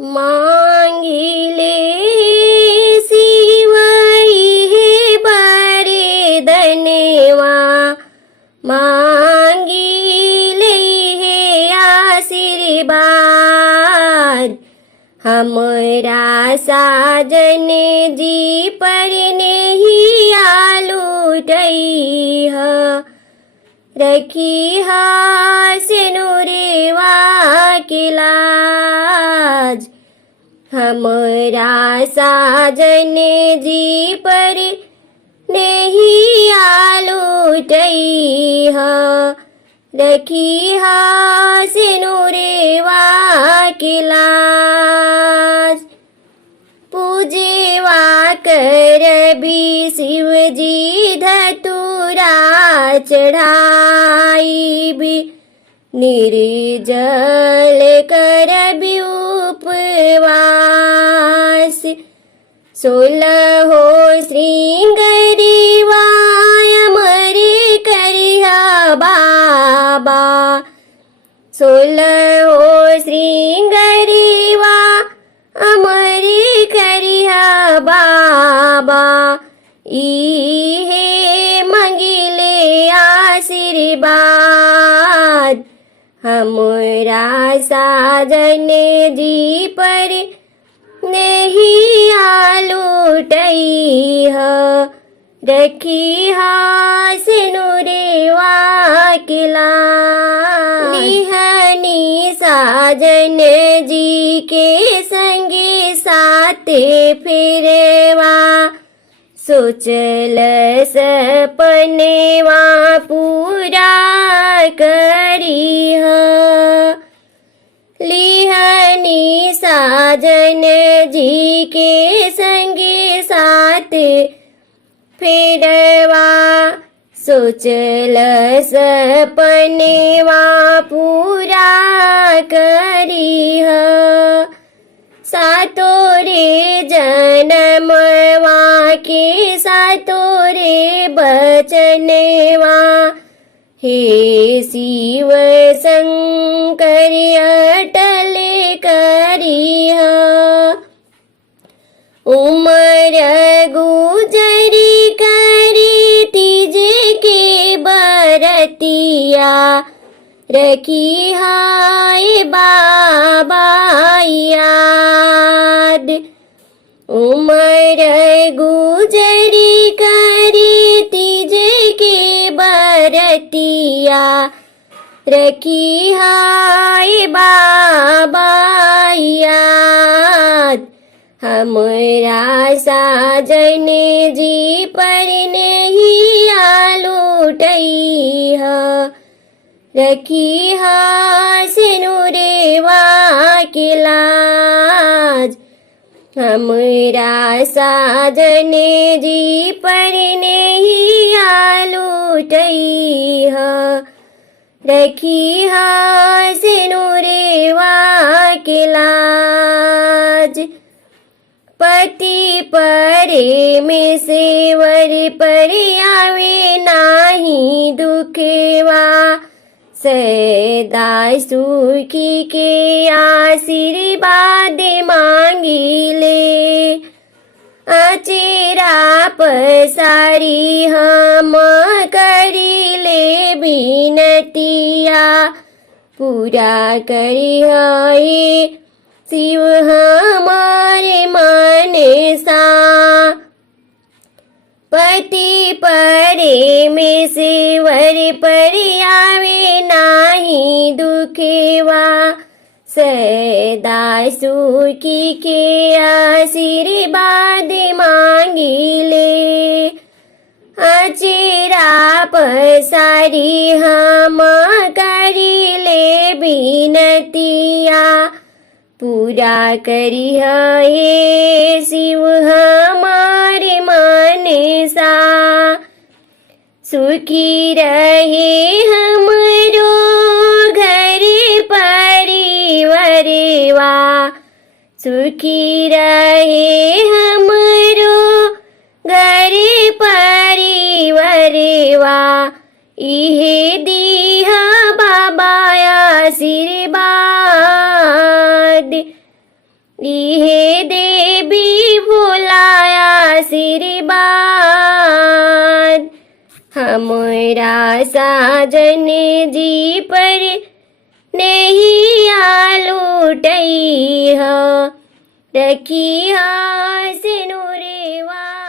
मांगिले शिवई हे बारे धनेवा मांगिले हे आशीर्वाद हमरा साजन जी पर नहीं आलू रखी सिनुरेवा की लाज हमरा साजन जी पर नहीं आलू रखी सिनुरेवा की लाज पूजेवा कर भी शिवजी धतूरा चढ़ाई भी निर्जल कर भी उपवास 16 श्रृंगरीवा अमरे करिया बाबा 16 श्रृंगरीवा अमरे करिया बाबा इहे मंगिले आशीर्वाद हमरा साजन जी पर नहीं आलू रखी सिनुरेवा की लाज निहनी साजन जी के संगे साथ फिरवा सोचल सपनेवा पूरा करी लिहनी साजन जी के संगे साथ फिरवा सोचल सपनेवा पूरा करी सातोरे जन्मवा के सातोरे बचनवा हे शिव शंकर अटल करिह उमर गुजरी करी तीजे के बरतिया रखी हाय बाबा याद उमर गुजरी करी तीजे के बरतिया रखी हाय बाबा याद हमरा साजन जी पर नहीं आलू रखी सिनुरेवा की लाज हमरा साजन जी पर नहीं आलू रखी सिनुरेवा की लाज पति परे में सेवर पर आवे नाही दुखेवा सदा सुखी के आशीर्वाद मांगिले अचेरा पसारी हम करिले बिनतिया पूरा करी हे शिव हमारे मनसा पति परे में सेवर पर आवे नाही दुखेवा सदा सुखी के आशीर्वाद मांगिले अचेरा पसारी हम करिले बिनतिया पूरा करी हे शिव हमारे मनसा सुखी रहे हमरो घर परिवारवा सुखी रहे हमरो घर परिवारवा इहे दीहा बाबा आशीर्वाद दिहे देवी भुलाया आशीर्वाद। हमरा साजन जी पर नहीं लुटई ह, रखी सिनुरवा।